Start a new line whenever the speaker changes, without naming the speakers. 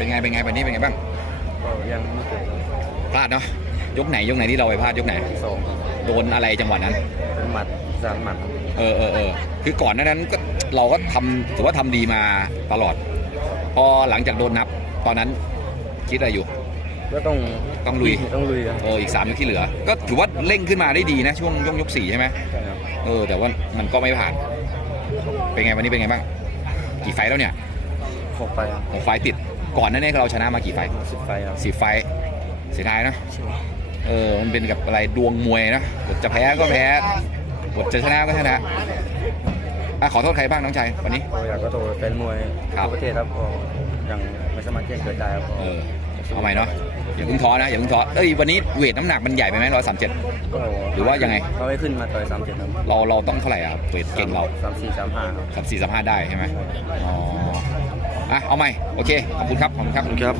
เป็นไงเป็นไงวันนี้เป็นไงบ้าง
ก็ยังไม่เกิด
พลาดเนาะยกไหนยกไหนที่เราไปพลาดยกไหน
สอง
โดนอะไรจังหวะนั้น
เป็นหมัดสามหมัดครับ
เออเออเออคือก่อนหนานั้นก็เราก็ทำถือว่าทำดีมาตลอด พอหลังจากโดนนับ ตอนนั้นคิดอะไรอยู่
ก็ต้อง
ต้องลุย
ต้องลุยครับ
เอออีกสามยกที่เหลือ ก็ถือว่าเร่งขึ้นมาได้ดีนะช่วงยกยกสี่ใช่ไหม
ใช่ครับ
เออแต่ว่ามันก็ไม่ผ่าน เป็นไงวันนี้เป็นไงบ้างกี่ไฟล์แล้วเนี่ย
หกไปครับ
หกไฟล์ติด ก่อนหนั้นเนี่ยเราชนะมากี่ไฟล์
สิบไปครับ
สิบไฟล์เสียดายนะ เออ มันเป็นกับอะไรดวงมวยนะบทจะแพ้ก็แพ้บทจะชนะก็ชนะอะขอโทษใครบ้างน้องชายวันนี้
ก็อยากก็โตเป็นมวย
ครับ
ทั่วประเทศครับก็ยังไม่สามารถแจ้งเกิดได้ครับ
เออ เอาใหม่เนาะ อย่าเพิ่งท้อนะ อย่าเพิ่งท้อ เอ้ย วันนี้เวทน้ำหนักมันใหญ่ไปไหมร้อยสามเจ็ด
ก็
หรือว่ายังไง
เขาให้ขึ้นมาต่อยสามเจ็ดครับ
เราเราต้องเท่าไหร่อะเวทเก่งเรา
สามสี่สามห้าครับ
สามสี่สามห้าได้ใช่ไหมอ๋อ อะเอาใหม่โอเคขอบคุณครับขอบคุณครับ
ครับ